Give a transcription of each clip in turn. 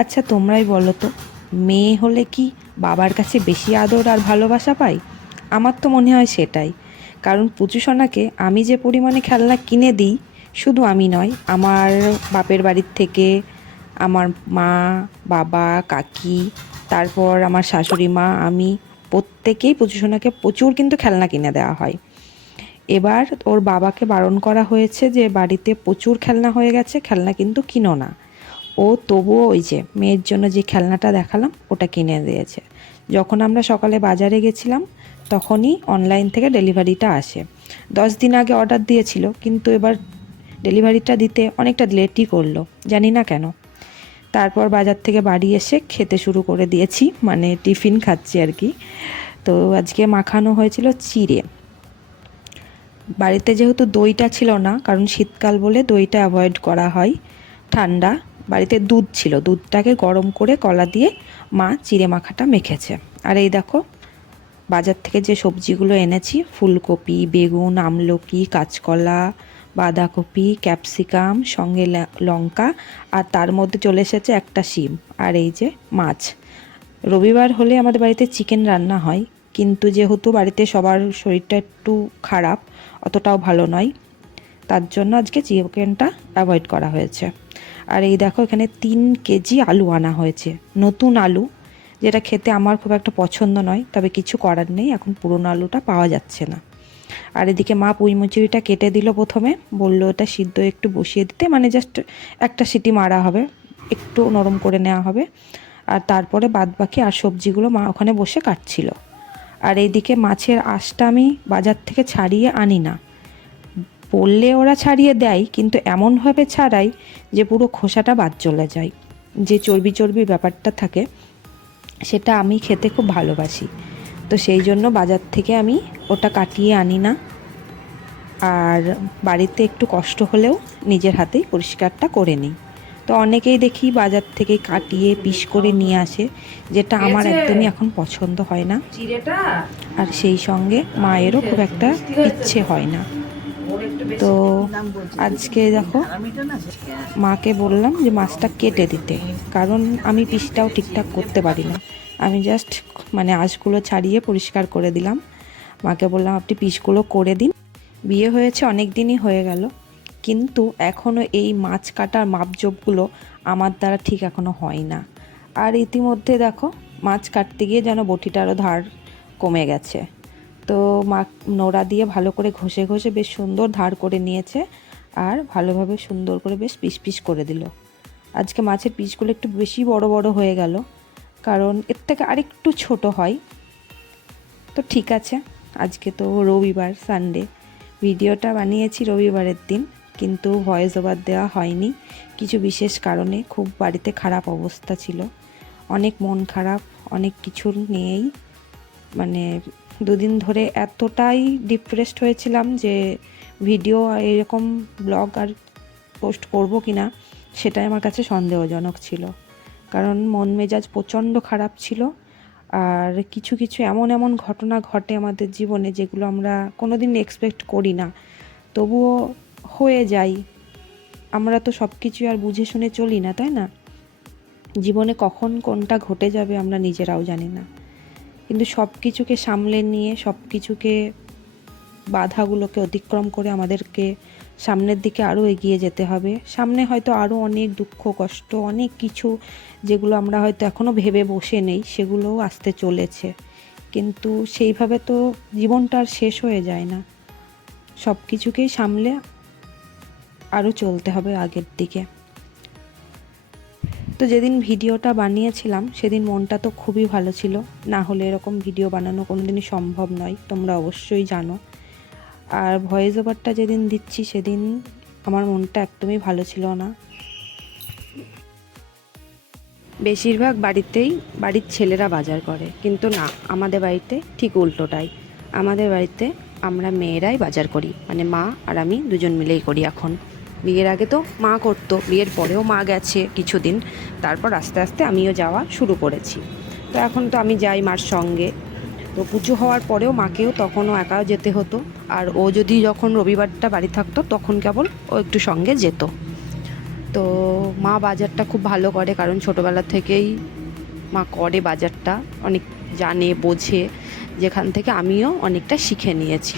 আচ্ছা তোমরাই বলো তো, মেয়ে হলে কি বাবার কাছে বেশি আদর আর ভালোবাসা পাই? আমার তো মনে হয় সেটাই। কারণ পুচু সোনাকে আমি যে পরিমাণে খেলনা কিনে দিই, শুধু আমি নয়, আমার বাপের বাড়ির থেকে আমার মা, বাবা, কাকি, তারপর আমার শাশুড়ি মা, আমি প্রত্যেকেই পুচু সোনাকে প্রচুর কিন্তু খেলনা কিনে দেওয়া হয়। এবার ওর বাবাকে বারণ করা হয়েছে যে বাড়িতে প্রচুর খেলনা হয়ে গেছে, খেলনা কিন্তু কিনো না। ও তবুও ওই যে মেয়ের জন্য যে খেলনাটা দেখালাম ওটা কিনে দিয়েছে। যখন আমরা সকালে বাজারে গেছিলাম তখনই অনলাইন থেকে ডেলিভারিটা আসে। 10 দিন আগে অর্ডার দিয়েছিল, কিন্তু এবার ডেলিভারিটা দিতে অনেকটা লেটই করলো, জানি না কেন। তারপর বাজার থেকে বাড়ি এসে খেতে শুরু করে দিয়েছি, মানে টিফিন খাচ্ছি আর কি। তো আজকে মাখানো হয়েছিল চিড়ে। বাড়িতে যেহেতু দইটা ছিল না, কারণ শীতকাল বলে দইটা অ্যাভয়েড করা হয়, ঠান্ডা। বাড়িতে দুধ ছিল, দুধটাকে গরম করে কলা দিয়ে মা চিড়ে মাখাটা মেখেছে। আর এই দেখো বাজার থেকে যে সবজিগুলো এনেছি, ফুলকপি, বেগুন, আমলকি, কাঁচকলা, বাঁধাকপি, ক্যাপসিকাম, সঙ্গে লঙ্কা, আর তার মধ্যে চলে এসেছে একটা শিম, আর এই যে মাছ। রবিবার হলে আমাদের বাড়িতে চিকেন রান্না হয়, কিন্তু যেহেতু বাড়িতে সবার শরীরটা একটু খারাপ, অতটাও ভালো নয়, তার জন্য আজকে চিকেনটা অ্যাভয়েড করা হয়েছে। আর এই দেখো এখানে 3 কেজি আলু আনা হয়েছে, নতুন আলু, যেটা খেতে আমার খুব একটা পছন্দ নয়, তবে কিছু করার নেই, এখন পুরনো আলুটা পাওয়া যাচ্ছে না। আর এদিকে মা পুঁই মুচুরিটা কেটে দিল, প্রথমে বলল এটা সিদ্ধ একটু বসিয়ে দিতে, মানে জাস্ট একটা সিটি মারা হবে, একটু নরম করে নেওয়া হবে। আর তারপরে বাদবাকি আর সবজিগুলো মা ওখানে বসে কাটছিল। আর এইদিকে মাছের আঁশটা আমি বাজার থেকে ছাড়িয়ে আনি না, বললে ওরা ছাড়িয়ে দেয়, কিন্তু এমনভাবে ছাড়াই যে পুরো খোসাটা বাদ চলে যায়। যে চর্বি চর্বি ব্যাপারটা থাকে, সেটা আমি খেতে খুব ভালোবাসি। তো সেই জন্য বাজার থেকে আমি ওটা কাটিয়ে আনি না। আর বাড়িতে একটু কষ্ট হলেও নিজের হাতেই পরিষ্কারটা করে নিই। তো অনেকেই দেখি বাজার থেকে কাটিয়ে পিস করে নিয়ে আসে, যেটা আমার একদমই এখন পছন্দ হয় না। আর সেই সঙ্গে মায়েরও খুব একটা ইচ্ছে হয় না। তো আজকে দেখো মাকে বললাম যে মাছটা কেটে দিতে, কারণ আমি পিসটাও ঠিকঠাক করতে পারি না। আমি জাস্ট মানে আঁশগুলো ছাড়িয়ে পরিষ্কার করে দিলাম। মাকে বললাম আপনি পিসগুলো করে দিন। বিয়ে হয়েছে অনেক দিনই হয়ে গেল, কিন্তু এখনও এই মাছ কাটার মাপজোপগুলো আমার দ্বারা ঠিক এখনও হয় না। আর ইতিমধ্যে দেখো মাছ কাটতে গিয়ে যেন বটিটারও ধার কমে গেছে। তো মা নোড়া দিয়ে ভালো করে ঘষে ঘষে বেশ সুন্দর ধার করে নিয়েছে, আর ভালোভাবে সুন্দর করে বেশ পিস পিস করে দিল। আজকে মাছের পিসগুলো একটু বেশি বড় বড় হয়ে গেল, কারণ এর থেকে আরেকটু ছোট হয়। তো ঠিক আছে, আজকে তো রবিবার, সানডে, ভিডিওটা বানিয়েছি রবিবারের দিন, কিন্তু ভয়েস ওভার দেওয়া হয়নি কিছু বিশেষ কারণে। খুব বাড়িতে খারাপ অবস্থা ছিল, অনেক মন খারাপ, অনেক কিছুর নিয়েই, মানে 2 দিন ধরে এতটাই ডিপ্রেসড হয়েছিলাম যে ভিডিও এরকম ব্লগ আর পোস্ট করব কি না সেটাই আমার কাছে সন্দেহজনক ছিল। কারণ মন মেজাজ প্রচণ্ড খারাপ ছিল। আর কিছু কিছু এমন এমন ঘটনা ঘটে আমাদের জীবনে যেগুলো আমরা কোনো দিন এক্সপেক্ট করি না, তবুও হয়ে যায়। আমরা তো সব কিছু আর বুঝে শুনে চলি না, তাই না? জীবনে কখন কোনটা ঘটে যাবে আমরা নিজেরাও জানি না, কিন্তু সব কিছুকে সামলে নিয়ে, সব কিছুকে, বাধাগুলোকে অতিক্রম করে আমাদেরকে সামনের দিকে আরও এগিয়ে যেতে হবে। সামনে হয়তো আরও অনেক দুঃখ কষ্ট, অনেক কিছু যেগুলো আমরা হয়তো এখনও ভেবে বসে নেই, সেগুলোও আসতে চলেছে। কিন্তু সেইভাবে তো জীবনটা আর শেষ হয়ে যায় না, সব কিছুকেই সামলে আরও চলতে হবে আগের দিকে। তো যেদিন ভিডিওটা বানিয়েছিলাম সেদিন মনটা তো খুবই ভালো ছিল, না হলে এরকম ভিডিও বানানো কোনো দিনই সম্ভব নয়, তোমরা অবশ্যই জানো। আর ভয়েস ওভারটা যেদিন দিচ্ছি সেদিন আমার মনটা একদমই ভালো ছিল না। বেশিরভাগ বাড়ির ছেলেরা বাজার করে, কিন্তু না, আমাদের বাড়িতে ঠিক উল্টোটাই। আমাদের বাড়িতে আমরা মেয়েরাই বাজার করি, মানে মা আর আমি দুজন মিলেই করি এখন। বিয়ের আগে তো মা করতো, বিয়ের পরেও মা গেছে কিছুদিন, তারপর আস্তে আস্তে আমিও যাওয়া শুরু করেছি। তো এখন তো আমি যাই মার সঙ্গে। তো পুজো হওয়ার পরেও মাকেও তখনও একাও যেতে হতো, আর ও যদি যখন রবিবারটা বাড়ি থাকতো তখন কেবল ও একটু সঙ্গে যেত। তো মা বাজারটা খুব ভালো করে, কারণ ছোটোবেলা থেকেই মা করে বাজারটা, অনেক জানে বোঝে, যেখান থেকে আমিও অনেকটা শিখে নিয়েছি।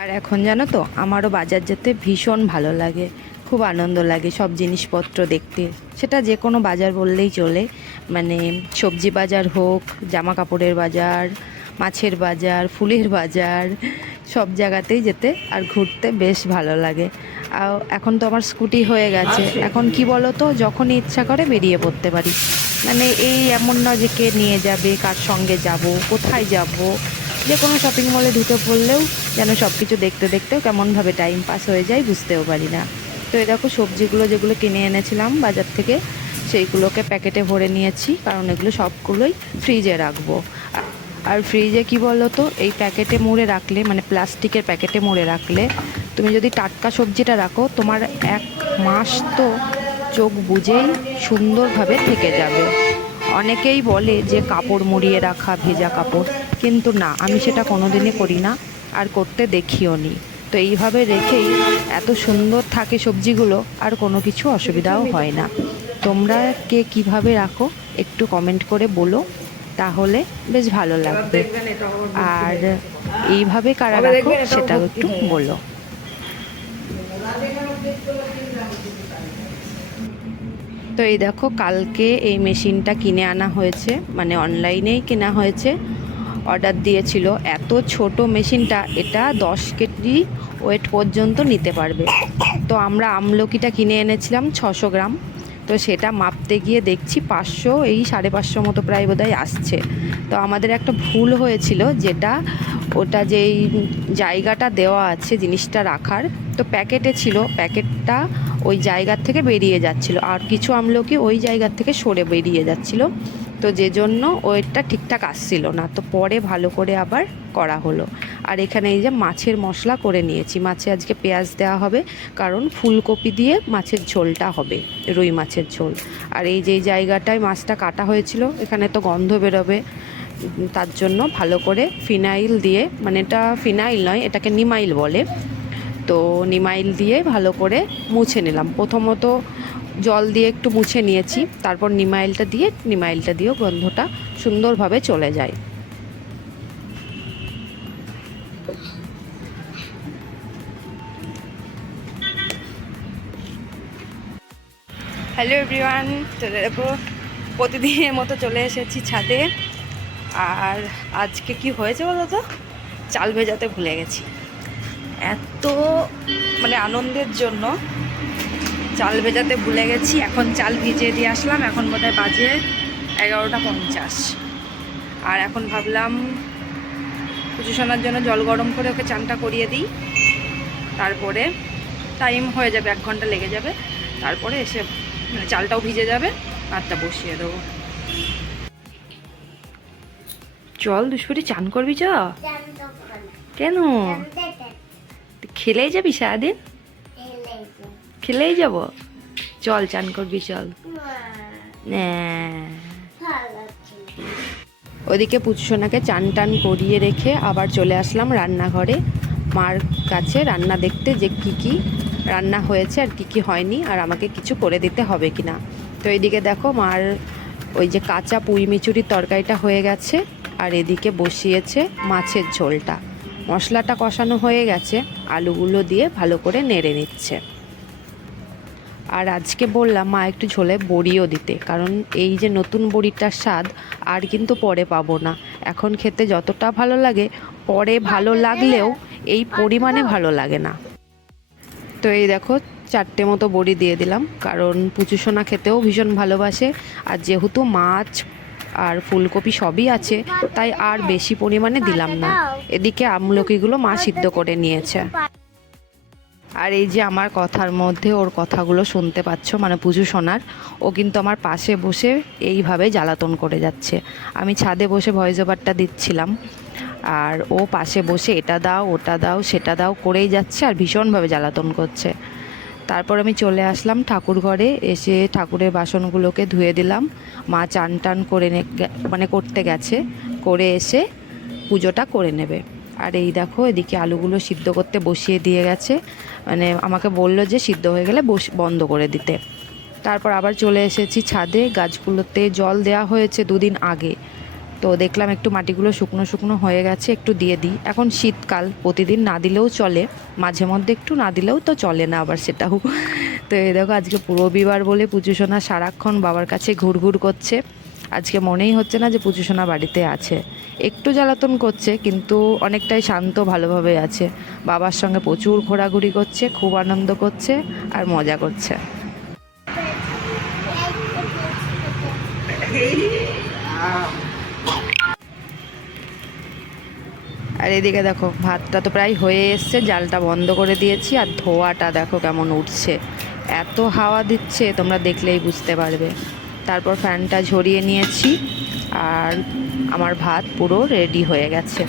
আর এখন জানো তো আমারও বাজার যেতে ভীষণ ভালো লাগে, খুব আনন্দ লাগে সব জিনিসপত্র দেখতে। সেটা যে কোনো বাজার বললেই চলে, মানে সবজি বাজার হোক, জামা কাপড়ের বাজার, মাছের বাজার, ফুলের বাজার, সব জায়গাতেই যেতে আর ঘুরতে বেশ ভালো লাগে। আর এখন তো আমার স্কুটি হয়ে গেছে, এখন কি বলো তো, যখনই ইচ্ছা করে বেরিয়ে পড়তে পারি। মানে এই এমন না যে কে নিয়ে যাবে, কার সঙ্গে যাব, কোথায় যাব, যে কোনো শপিং মলে ঢুকে পড়লেও যেন সব কিছু দেখতে দেখতেও কেমনভাবে টাইম পাস হয়ে যায় বুঝতেও পারি না। তো এই দেখো সবজিগুলো যেগুলো কিনে এনেছিলাম বাজার থেকে, সেইগুলোকে প্যাকেটে ভরে নিয়েছি, কারণ এগুলো সবগুলোই ফ্রিজে রাখবো। আর ফ্রিজে কি বলো তো, এই প্যাকেটে মুড়ে রাখলে, মানে প্লাস্টিকের প্যাকেটে মুড়ে রাখলে, তুমি যদি টাটকা সবজিটা রাখো তোমার 1 মাস তো চোখ বুজেই সুন্দরভাবে থেকে যাবে। অনেকেই বলে যে কাপড় মুড়িয়ে রাখা, ভেজা কাপড়, কিন্তু না, আমি সেটা কোনোদিনই করি না, আর করতে দেখিও নি। তো এইভাবে রেখেই এত সুন্দর থাকে সবজিগুলো, আর কোনো কিছু অসুবিধাও হয় না। তোমরা কে কিভাবে রাখো একটু কমেন্ট করে বলো, তাহলে বেশ ভালো লাগবে। আর এইভাবে কারা রাখো সেটাও একটু বলো। তো এই দেখো কালকে এই মেশিনটা কিনে আনা হয়েছে, মানে অনলাইনেই কেনা হয়েছে, অর্ডার দিয়েছিল। এত ছোট মেশিনটা, এটা 10 কেজি ওয়েট পর্যন্ত নিতে পারবে। তো আমরা আমলকিটা কিনে এনেছিলাম 600 গ্রাম, তো সেটা মাপতে গিয়ে দেখছি 500, এই 550 মতো প্রায় বোধহয় আসছে। তো আমাদের একটা ভুল হয়েছিল, যেটা ওটা যেই জায়গাটা দেওয়া আছে জিনিসটা রাখার, তো প্যাকেটে ছিল, প্যাকেটটা ওই জায়গার থেকে বেরিয়ে যাচ্ছিল, আর কিছু আমলকি ওই জায়গার থেকে সরে বেরিয়ে যাচ্ছিল, তো যে জন্য ওয়েটটা ঠিকঠাক আসছিল না। তো পরে ভালো করে আবার করা হলো। আর এখানে এই যে মাছের মশলা করে নিয়েছি, মাছে আজকে পেঁয়াজ দেওয়া হবে, কারণ ফুলকপি দিয়ে মাছের ঝোলটা হবে, রুই মাছের ঝোল। আর এই যে জায়গাটায় মাছটা কাটা হয়েছিল, এখানে তো গন্ধ বেরোবে, তার জন্য ভালো করে ফিনাইল দিয়ে, মানে এটা ফিনাইল নয়, এটাকে নিমাইল বলে, তো নিমাইল দিয়ে ভালো করে মুছে নিলাম। প্রথমত জল দিয়ে একটু মুছে নিয়েছি, তারপর নিমাইলটা দিয়েও গন্ধটা সুন্দরভাবে চলে যায়। হ্যালো এভরিওয়ান, চলে দেখো প্রতিদিনের মতো চলে এসেছি ছাদে। আর আজকে কি হয়েছে বলো তো, চাল ভেজাতে ভুলে গেছি। এত মানে আনন্দের জন্য চাল ভেজাতে ভুলে গেছি। এখন চাল ভিজিয়ে দিয়ে আসলাম, এখন বোধহয় বাজে 11টা 50। আর এখন ভাবলাম পুজো শোনার জন্য জল গরম করে ওকে চানটা করিয়ে দিই, তারপরে টাইম হয়ে যাবে, 1 ঘন্টা লেগে যাবে, তারপরে এসে মানে চালটাও ভিজে যাবে, ভাতটা বসিয়ে দেবো। চল দুষ্পুরি চান করবি, চ। কেন? খেলেই যাবি সারাদিন? খেলেই যাব, চল চান করবি, চল। ওদিকে পুচসোনাকে চান টান করিয়ে রেখে আবার চলে আসলাম রান্নাঘরে, মার কাছে রান্না দেখতে, যে কি রান্না হয়েছে আর কি হয়নি, আর আমাকে কিছু করে দিতে হবে কি না। তো এদিকে দেখো মার ওই যে কাঁচা পুঁই মিচুরির তরকারিটা হয়ে গেছে, আর এদিকে বসিয়েছে মাছের ঝোলটা। মশলাটা কষানো হয়ে গেছে, আলুগুলো দিয়ে ভালো করে নেড়ে নিচ্ছে। আর আজকে বললাম মা একটু ঝোলে বড়িও দিতে, কারণ এই যে নতুন বড়িটার স্বাদ আর কিন্তু পরে পাবো না। এখন খেতে যতটা ভালো লাগে, পরে ভালো লাগলেও এই পরিমাণে ভালো লাগে না। তো এই দেখো 4টে মতো বড়ি দিয়ে দিলাম, কারণ পুচুসোনা খেতেও ভীষণ ভালোবাসে, আর যেহেতু মাছ আর ফুলকপি সবই আছে, তাই আর বেশি পরিমাণে দিলাম না। এদিকে আমলকিগুলো মা সিদ্ধ করে নিয়েছে। আর এই যে আমার কথার মধ্যে ওর কথাগুলো শুনতে পাচ্ছ, মানে পুজো শোনার, ও কিন্তু আমার পাশে বসে এইভাবে জ্বালাতন করে যাচ্ছে। আমি ছাদে বসে ভয়েস ওভারটা দিচ্ছিলাম, আর ও পাশে বসে এটা দাও, ওটা দাও, সেটা দাও করেই যাচ্ছে, আর ভীষণভাবে জ্বালাতন করছে। তারপর আমি চলে আসলাম ঠাকুর ঘরে, এসে ঠাকুরের বাসনগুলোকে ধুয়ে দিলাম। মা চান টান করে মানে করতে গেছে, করে এসে পুজোটা করে নেবে। আর এই দেখো এদিকে আলুগুলো সিদ্ধ করতে বসিয়ে দিয়ে গেছে, মানে আমাকে বললো যে সিদ্ধ হয়ে গেলে বন্ধ করে দিতে। তারপর আবার চলে এসেছি ছাদে। গাছগুলোতে জল দেওয়া হয়েছে 2 দিন আগে, তো দেখলাম একটু মাটিগুলো শুকনো শুকনো হয়ে গেছে, একটু দিয়ে দিই। এখন শীতকাল, প্রতিদিন না দিলেও চলে, মাঝে মধ্যে একটু না দিলেও তো চলে না আবার সেটাও। তো এই দেখো আজকে পুরো রবিবার বলে পুজোসোনা সারাক্ষণ বাবার কাছে ঘুরঘুর করছে। আজকে মনেই হচ্ছে না যে পুজোসোনা বাড়িতে আছে। একটু জ্বালাতন করছে কিন্তু অনেকটাই শান্ত, ভালোভাবে আছে। বাবার সঙ্গে প্রচুর ঘোরাঘুরি করছে, খুব আনন্দ করছে আর মজা করছে। আর এদিকে দেখো ভাতটা তো প্রায় হয়ে এসছে, জালটা বন্ধ করে দিয়েছি। আর ধোঁয়াটা দেখো কেমন উঠছে, এত হাওয়া দিচ্ছে তোমরা দেখলেই বুঝতে পারবে। তারপর ফ্যানটা ঝরিয়ে নিয়েছি আর আমার ভাত পুরো রেডি হয়ে গেছে।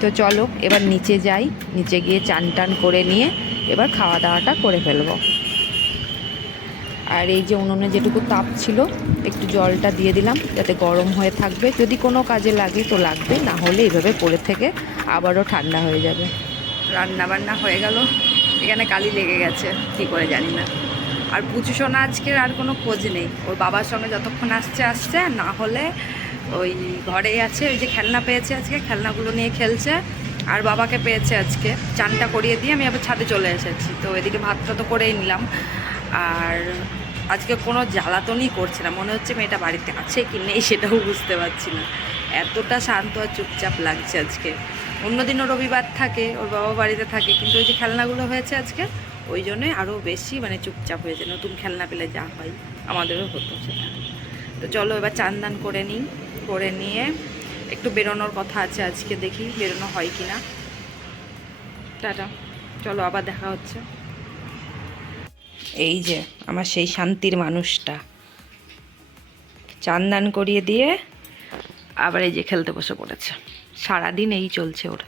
তো চলো এবার নিচে যাই, নিচে গিয়ে চান টান করে নিয়ে এবার খাওয়া দাওয়াটা করে ফেলবো। আর এই যে উনুনে যেটুকু তাপ ছিল একটু জলটা দিয়ে দিলাম যাতে গরম হয়ে থাকবে, যদি কোনো কাজে লাগে তো লাগবে, না হলে এইভাবে পড়ে থেকে আবারও ঠান্ডা হয়ে যাবে। রান্না বান্না হয়ে গেল, এখানে কালি লেগে গেছে কী করে জানি না। আর পুচুসোনা আজকের আর কোনো খোঁজ নেই, ওর বাবার সঙ্গে যতক্ষণ আসছে আসছে, না হলে ওই ঘরেই আছে। ওই যে খেলনা পেয়েছে আজকে, খেলনাগুলো নিয়ে খেলছে। আর বাবাকে পেয়েছে আজকে, চানটা করিয়ে দিয়ে আমি আবার ছাদে চলে এসেছি। তো এদিকে ভাতটা তো করেই নিলাম। আর আজকে কোনো জ্বালাতনই করছে না, মনে হচ্ছে মেয়েটা বাড়িতে আছে কি নেই সেটাও বুঝতে পারছি না। এতটা শান্ত আর চুপচাপ লাগছে আজকে। অন্যদিনও রবিবার থাকে, ওর বাবা বাড়িতে থাকে, কিন্তু ওই যে খেলনাগুলো হয়েছে আজকে ওই জন্যই আরও বেশি মানে চুপচাপ হয়েছে। নতুন খেলনা পেলে যা হয় আমাদেরও হতো সেটা। তো চলো এবার চান দান করে নিই, করে নিয়ে একটু বেরোনোর কথা আছে আজকে, দেখি বেরোনো হয় কি না। টাটা, চলো আবার দেখা হচ্ছে। এই যে আমার সেই শান্তির মানুষটা, চান দান করিয়ে দিয়ে আবার এই যে খেলতে বসে পড়েছে। সারাদিন এই চলছে ওর।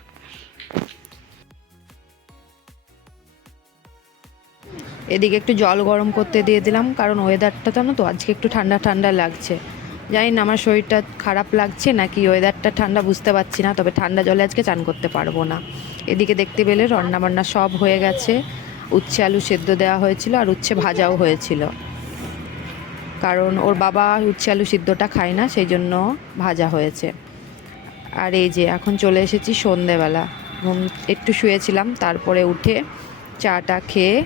এদিকে একটু জল গরম করতে দিয়ে দিলাম, কারণ ওয়েদারটা জানো তো আজকে একটু ঠান্ডা ঠান্ডা লাগছে। জানি না আমার শরীরটা খারাপ লাগছে নাকি ওয়েদারটা ঠান্ডা, বুঝতে পারছি না। তবে ঠান্ডা জলে আজকে চান করতে পারবো না। এদিকে দেখতে পেলে রান্নাবান্না সব হয়ে গেছে। উচ্ছে আলু সেদ্ধ দেওয়া হয়েছিল আর উচ্ছে ভাজাও হয়েছিল, কারণ ওর বাবা উচ্ছে আলু সিদ্ধটা খায় না, সেই জন্য ভাজা হয়েছে। আর এই যে এখন চলে এসেছি সন্ধেবেলা, একটু শুয়েছিলাম, তারপরে উঠে চাটা খেয়ে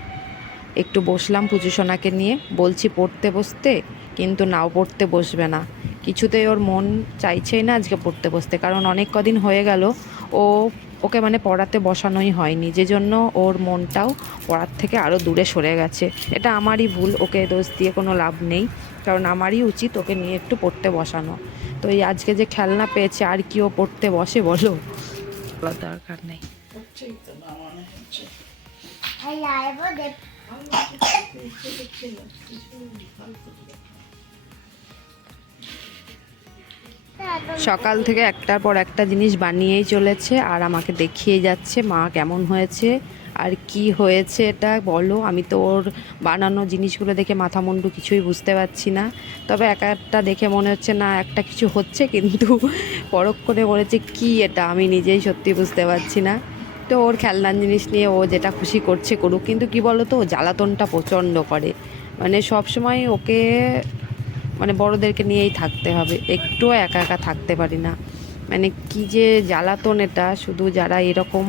একটু বসলাম পুজোসোনাকে নিয়ে। বলছি পড়তে বসতে, কিন্তু নাও পড়তে বসবে না কিছুতেই, ওর মন চাইছেই না আজকে পড়তে বসতে। কারণ অনেক কদিন হয়ে গেল ওকে মানে পড়াতে বসানোই হয়নি, যে জন্য ওর মনটাও পড়ার থেকে আরও দূরে সরে গেছে। এটা আমারই ভুল, ওকে দোষ দিয়ে কোনো লাভ নেই, কারণ আমারই উচিত ওকে নিয়ে একটু পড়তে বসানো। তো এই আজকে যে খেলনা পেয়েছে, আর কি ও পড়তে বসে বলো? দরকার নেই। সকাল থেকে একটার পর একটা জিনিস বানিয়েই চলেছে আর আমাকে দেখিয়ে যাচ্ছে মা কেমন হয়েছে আর কি হয়েছে এটা বলো। আমি তো ওর বানানো জিনিসগুলো দেখে মাথা মুন্ডু কিছুই বুঝতে পারছি না। তবে এক একটা দেখে মনে হচ্ছে না একটা কিছু হচ্ছে, কিন্তু পরখ করে বলেছে কি এটা আমি নিজেই সত্যি বুঝতে পারছি না। তো ওর খেলনার জিনিস নিয়ে ও যেটা খুশি করছে করুক, কিন্তু কি বলো তো, জ্বালাতনটা প্রচণ্ড করে। মানে সব সময় ওকে মানে বড়োদেরকে নিয়েই থাকতে হবে, একটুও একা একা থাকতে পারি না। মানে কি যে জ্বালাতন এটা, শুধু যারা এরকম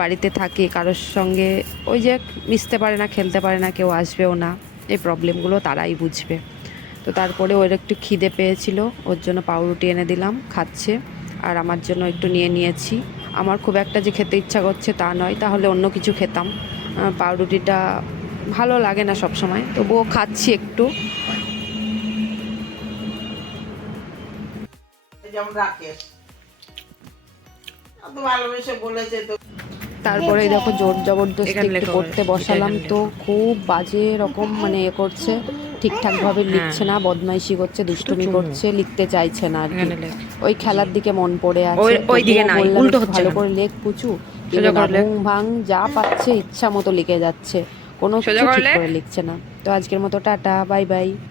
বাড়িতে থাকে কারোর সঙ্গে ওই যে মিশতে পারে না, খেলতে পারে না, কেউ আসবেও না, এই প্রবলেমগুলো তারাই বুঝবে। তো তারপরে ওর একটু খিদে পেয়েছিল, ওর জন্য পাউরুটি এনে দিলাম, খাচ্ছে। আর আমার জন্য একটু নিয়ে নিয়েছি। আমার খুব একটা যে খেতে ইচ্ছা করছে তা নয়, তাহলে অন্য কিছু খেতাম। পাউরুটিটা ভালো লাগে না সব সময়, তবুও খাচ্ছি একটু। তারপরে দেখো জোর জবরদস্তি একটু পড়তে বসালাম, তো খুব বাজে রকম মানে এ করছে, ঠিকঠাকভাবে লিখছে না, বদমাইশি করছে, দুষ্টুমি করছে, লিখতে চাইছে না আর কি। ওই খেলার দিকে মন পড়ে আছে। ভালো করে লেখ পুচু, ভুং ভাং যা পাচ্ছে ইচ্ছা মতো লিখে যাচ্ছে, কোনো কিছু ঠিক করে লিখছে না। তো আজকের মতো টাটা, বাই বাই।